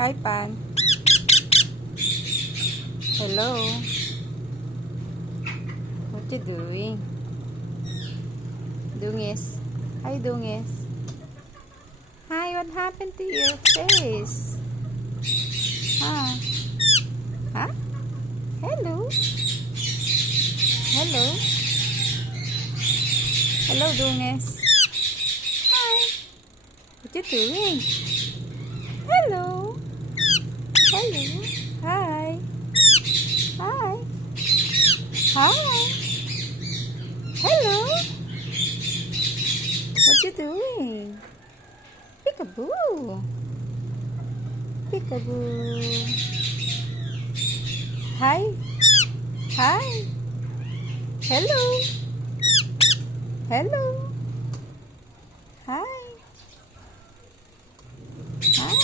Hi, Pan. Hello. What you doing? Dungis. Hi, Dungis. Hi, what happened to your face? Huh? Huh? Hello? Hello? Hello, Dungis. Hi. What you doing? Hello? Hello? Hi. Hi. Hi. Hello? What you doing? Peekaboo. Peekaboo. Hi. Hi. Hello. Hello. Hi. Hi.